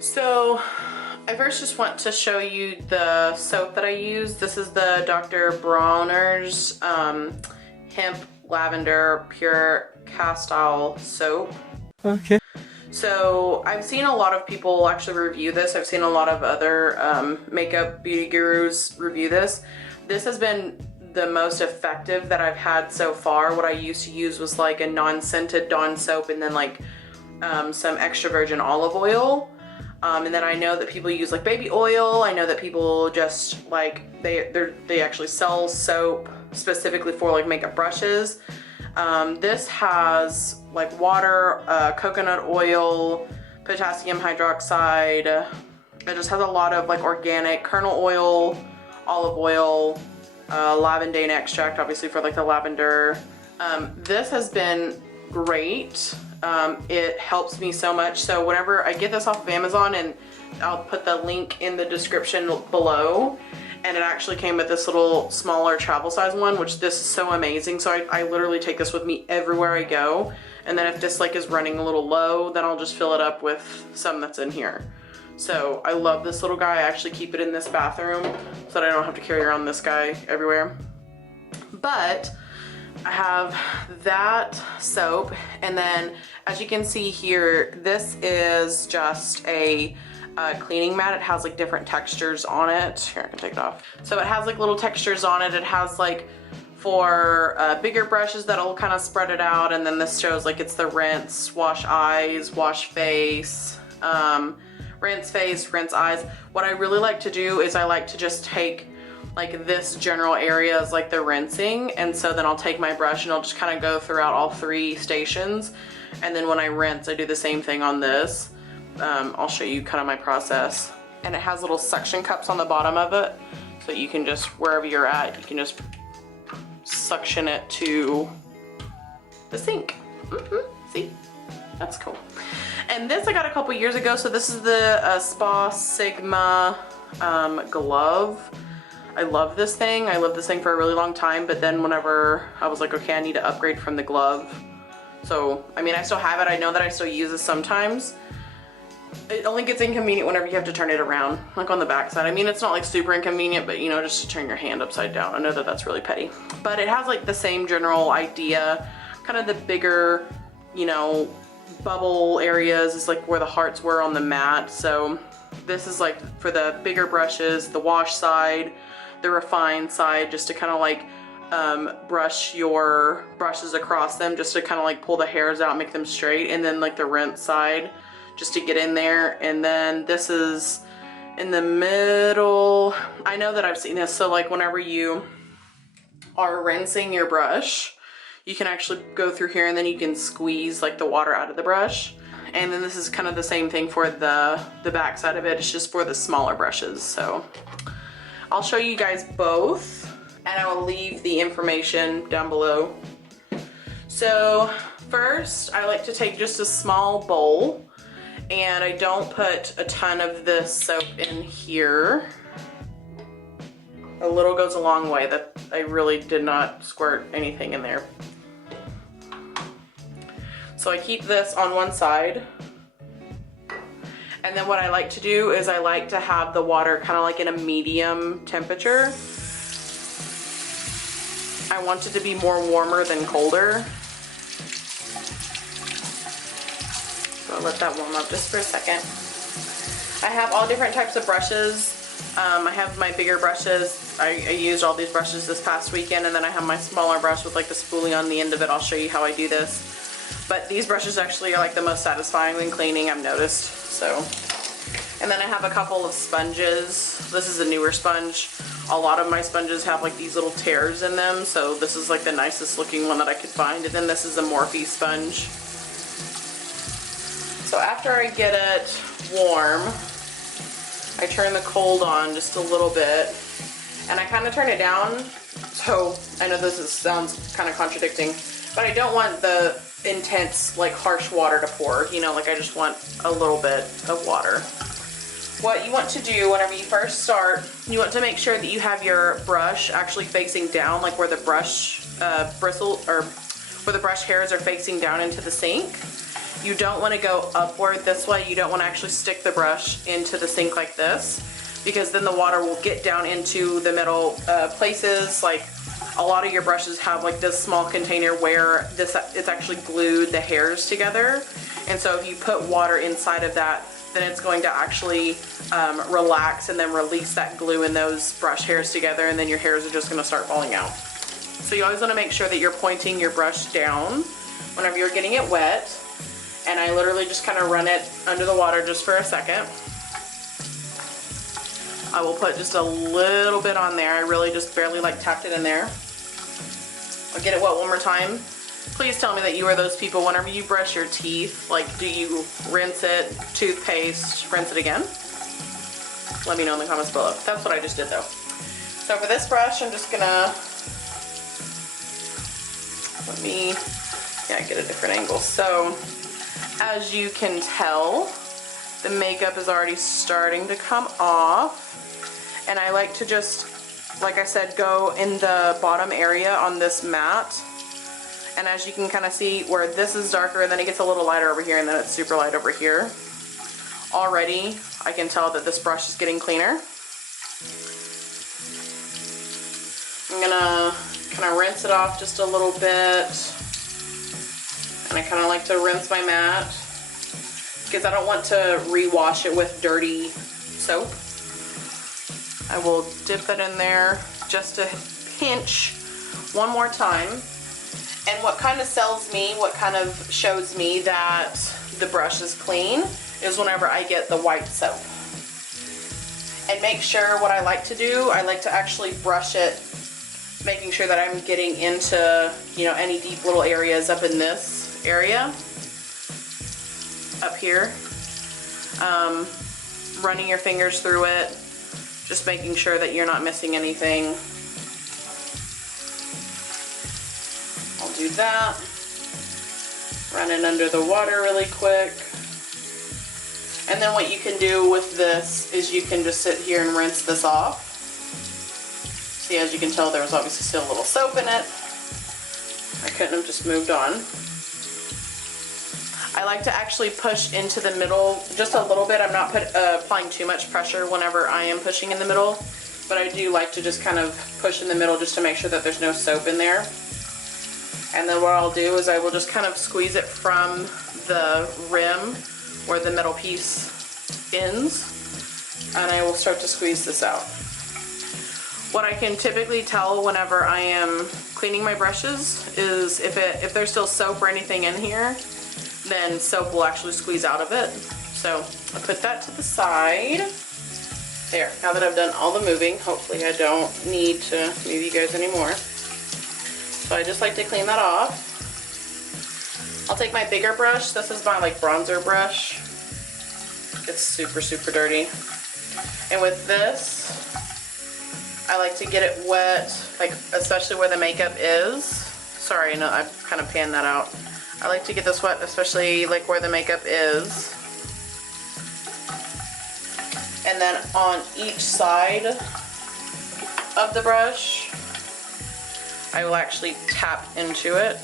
So I first just want to show you the soap that I use. This is the Dr. Bronner's Hemp Lavender Pure Castile Soap. Okay. So I've seen a lot of people actually review this. I've seen a lot of other makeup beauty gurus review this. This has been the most effective that I've had so far. What I used to use was like a non-scented Dawn soap and then like some extra virgin olive oil. And then I know that people use like baby oil. I know that people just like, they actually sell soap specifically for like makeup brushes. This has like water, coconut oil, potassium hydroxide. It just has a lot of like organic kernel oil, olive oil, lavandine extract, obviously for like the lavender. This has been great. It helps me so much. So whenever I get this off of Amazon, and I'll put the link in the description below, and it actually came with this little smaller travel size one, which this is so amazing. So I literally take this with me everywhere I go. And then if this like is running a little low, then I'll just fill it up with some that's in here. So I love this little guy. I actually keep it in this bathroom so that I don't have to carry around this guy everywhere. But I have that soap, and then as you can see here, this is just a cleaning mat. It has like different textures on it. Here, I can take it off. So it has like little textures on it. It has like for bigger brushes that'll kind of spread it out, and then this shows like it's the rinse, wash eyes, wash face, rinse face, rinse eyes. What I really like to do is I like to just take like this general area is like the rinsing, and so then I'll take my brush and I'll just kind of go throughout all 3 stations, and then when I rinse I do the same thing on this. I'll show you kind of my process. And it has little suction cups on the bottom of it, so you can just, wherever you're at, you can just suction it to the sink. See? That's cool. And this I got a couple years ago, so this is the Spa Sigma glove. I love this thing. I loved this thing for a really long time, but then whenever I was like, okay, I need to upgrade from the glove. So, I mean, I still have it. I know that I still use this sometimes. It only gets inconvenient whenever you have to turn it around, like on the back side. I mean, it's not like super inconvenient, but you know, just to turn your hand upside down. I know that that's really petty. But it has like the same general idea, kind of the bigger, you know, bubble areas is like where the hearts were on the mat. So this is like for the bigger brushes, the wash side, the refined side, just to kind of like brush your brushes across them, just to kind of like pull the hairs out, make them straight, and then like the rinse side, just to get in there. And then this is in the middle. I know that I've seen this, so like whenever you are rinsing your brush, you can actually go through here and then you can squeeze like the water out of the brush. And then this is kind of the same thing for the back side of it. It's just for the smaller brushes. So I'll show you guys both, and I will leave the information down below. So first, I like to take just a small bowl, and I don't put a ton of this soap in here. A little goes a long way. That I really did not squirt anything in there. So I keep this on one side. And then what I like to do is I like to have the water kind of like in a medium temperature. I want it to be more warmer than colder. So I'll let that warm up just for a second. I have all different types of brushes. I have my bigger brushes. I used all these brushes this past weekend, and then I have my smaller brush with like the spoolie on the end of it. I'll show you how I do this. But these brushes actually are like the most satisfying when cleaning, I've noticed. So, and then I have a couple of sponges. This is a newer sponge. A lot of my sponges have like these little tears in them, so this is like the nicest looking one that I could find. And then this is a Morphe sponge. So after I get it warm, I turn the cold on just a little bit, and I kind of turn it down. So I know this sounds kind of contradicting, but I don't want the intense, like harsh water to pour, you know, like I just want a little bit of water. What you want to do whenever you first start, you want to make sure that you have your brush actually facing down, like where the brush bristle, or where the brush hairs are facing down into the sink. You don't want to go upward this way. You don't want to actually stick the brush into the sink like this, because then the water will get down into the middle places. Like a lot of your brushes have like this small container where it's actually glued the hairs together. And so if you put water inside of that, then it's going to actually relax and then release that glue in those brush hairs together, and then your hairs are just going to start falling out. So you always want to make sure that you're pointing your brush down whenever you're getting it wet. And I literally just kind of run it under the water just for a second. I will put just a little bit on there. I really just barely like tapped it in there. I'll get it wet one more time. Please tell me that you are those people, whenever you brush your teeth, like, do you rinse it, toothpaste, rinse it again? Let me know in the comments below. That's what I just did though. So for this brush, I'm just gonna, get a different angle. So as you can tell, the makeup is already starting to come off. And I like to just, like I said, go in the bottom area on this mat. And as you can kind of see where this is darker, and then it gets a little lighter over here, and then it's super light over here. Already, I can tell that this brush is getting cleaner. I'm gonna kind of rinse it off just a little bit. And I kind of like to rinse my mat because I don't want to rewash it with dirty soap. I will dip that in there just a pinch one more time. And what kind of what kind of shows me that the brush is clean is whenever I get the white soap. And make sure, what I like to do, I like to actually brush it, making sure that I'm getting into, you know, any deep little areas up in this area, up here. Running your fingers through it, just making sure that you're not missing anything. I'll do that. Run it under the water really quick. And then what you can do with this is you can just sit here and rinse this off. See, as you can tell, there was obviously still a little soap in it. I couldn't have just moved on. I like to actually push into the middle just a little bit. I'm not applying too much pressure whenever I am pushing in the middle, but I do like to just kind of push in the middle just to make sure that there's no soap in there. And then what I'll do is I will just kind of squeeze it from the rim where the metal piece ends, and I will start to squeeze this out. What I can typically tell whenever I am cleaning my brushes is if there's still soap or anything in here, then soap will actually squeeze out of it. So I'll put that to the side. There, now that I've done all the moving, hopefully I don't need to move you guys anymore. So I just like to clean that off. I'll take my bigger brush. This is my like bronzer brush. It's super, super dirty. And with this, I like to get it wet, like especially where the makeup is. Sorry, no, I kind of panned that out. I like to get this wet, especially like where the makeup is. And then on each side of the brush, I will actually tap into it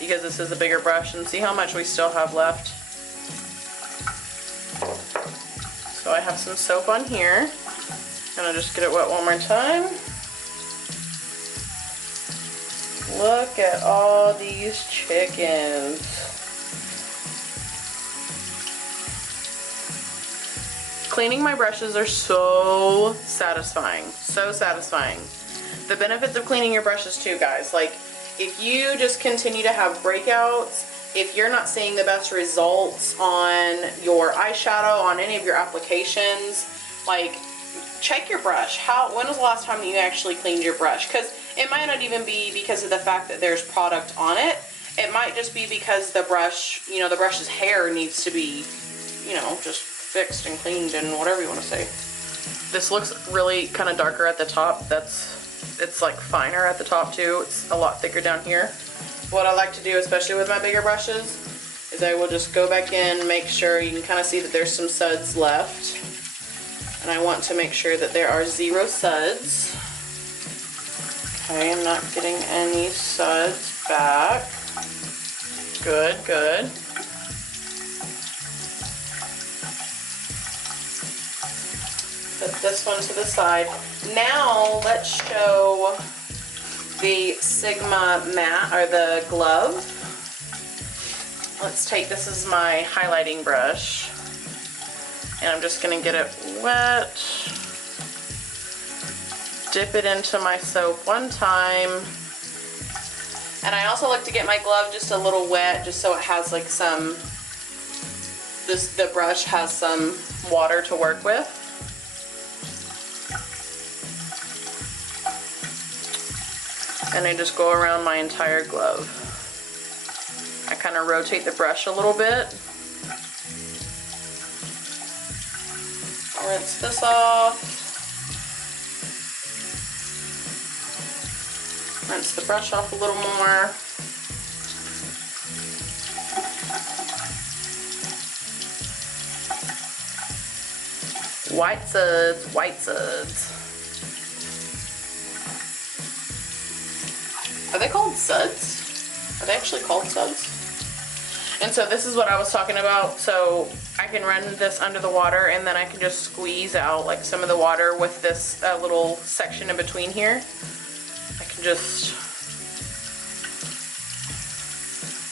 because this is a bigger brush, and see how much we still have left. So I have some soap on here. I'm gonna just get it wet one more time. Look at all these chickens. Cleaning my brushes are so satisfying, so satisfying. The benefits of cleaning your brushes too, guys, like if you just continue to have breakouts, if you're not seeing the best results on your eyeshadow, on any of your applications, like check your brush. When was the last time you actually cleaned your brush? Because it might not even be because of the fact that there's product on it. It might just be because the brush, you know, the brush's hair needs to be, you know, just fixed and cleaned and whatever you want to say. This looks really kind of darker at the top. It's like finer at the top too. It's a lot thicker down here. What I like to do, especially with my bigger brushes, is I will just go back in, make sure you can kind of see that there's some suds left. And I want to make sure that there are 0 suds. Okay, I'm not getting any suds back. Good, good. Put this one to the side. Now let's show the Sigma mat, or the glove. Let's take, this is my highlighting brush, and I'm just gonna get it wet. Dip it into my soap one time. And I also like to get my glove just a little wet, just so it has like some, the brush has some water to work with. And I just go around my entire glove. I kind of rotate the brush a little bit. I'll rinse this off. Rinse the brush off a little more. White suds, white suds. Are they called suds? Are they actually called suds? And so this is what I was talking about. So I can run this under the water, and then I can just squeeze out like some of the water with this little section in between here. I can just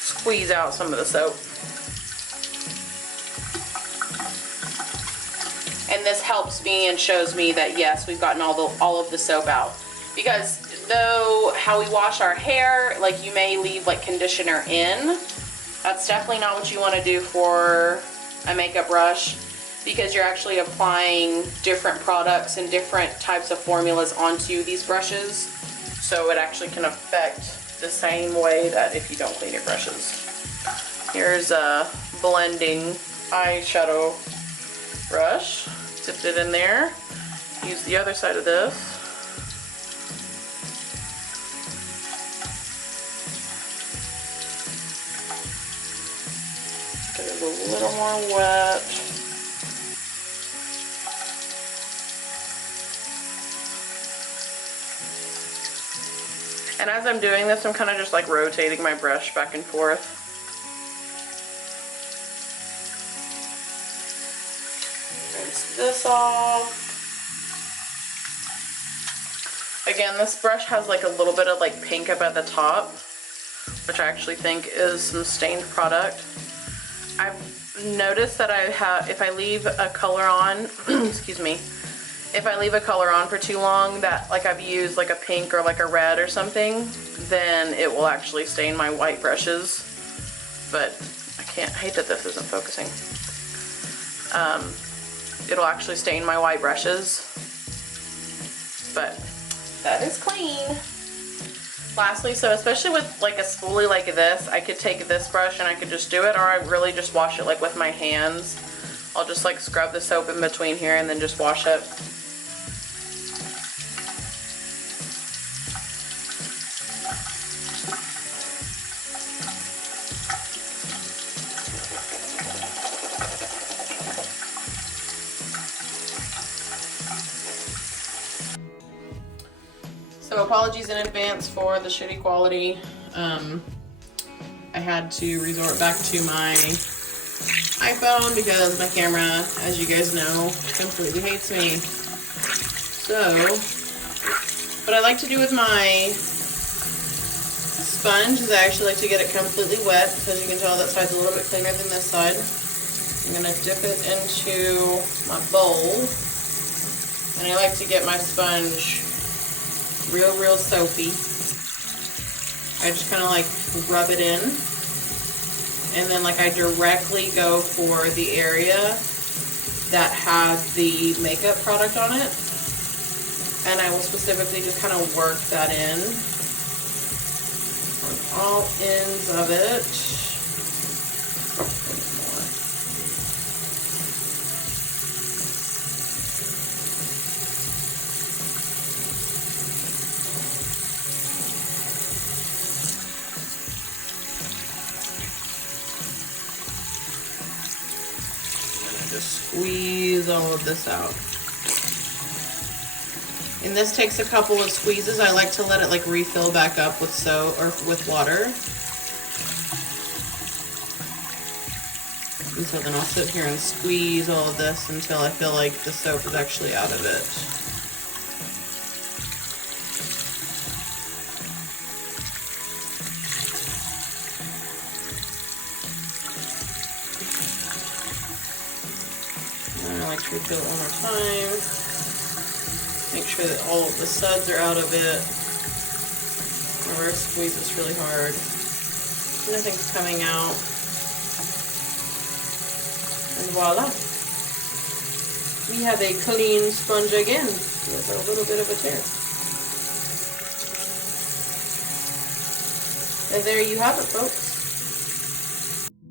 squeeze out some of the soap. And this helps me and shows me that yes, we've gotten all of the soap out. Because though how we wash our hair, like you may leave like conditioner in, that's definitely not what you want to do for a makeup brush, because you're actually applying different products and different types of formulas onto these brushes. So it actually can affect the same way that if you don't clean your brushes. Here's a blending eyeshadow brush. Dipped it in there. Use the other side of this. Get it a little more wet. And as I'm doing this, I'm kind of just like rotating my brush back and forth. Rinse this off. Again, this brush has like a little bit of like pink up at the top, which I actually think is some stained product. I've noticed that if I leave a color on, excuse me, if I leave a color on for too long, that like I've used like a pink or like a red or something, then it will actually stain my white brushes. But I hate that this isn't focusing. It'll actually stain my white brushes, but that is clean. Lastly, so especially with like a spoolie like this, I could take this brush and I could just do it, or I really just wash it like with my hands. I'll just like scrub the soap in between here and then just wash it. So apologies in advance for the shitty quality. I had to resort back to my iPhone because my camera, as you guys know, completely hates me. So, what I like to do with my sponge is I actually like to get it completely wet. As you can tell, that side's a little bit cleaner than this side. I'm gonna dip it into my bowl, and I like to get my sponge real soapy. I just kind of like rub it in, and then like I directly go for the area that has the makeup product on it, and I will specifically just kind of work that in on all ends of it. Just squeeze all of this out. And this takes a couple of squeezes. I like to let it like refill back up with soap or with water. And so then I'll sit here and squeeze all of this until I feel like the soap is actually out of it. And I like to refill it one more time. Make sure that all of the suds are out of it. Reverse squeeze this really hard. Nothing's coming out. And voila. We have a clean sponge again with a little bit of a tear. And there you have it, folks.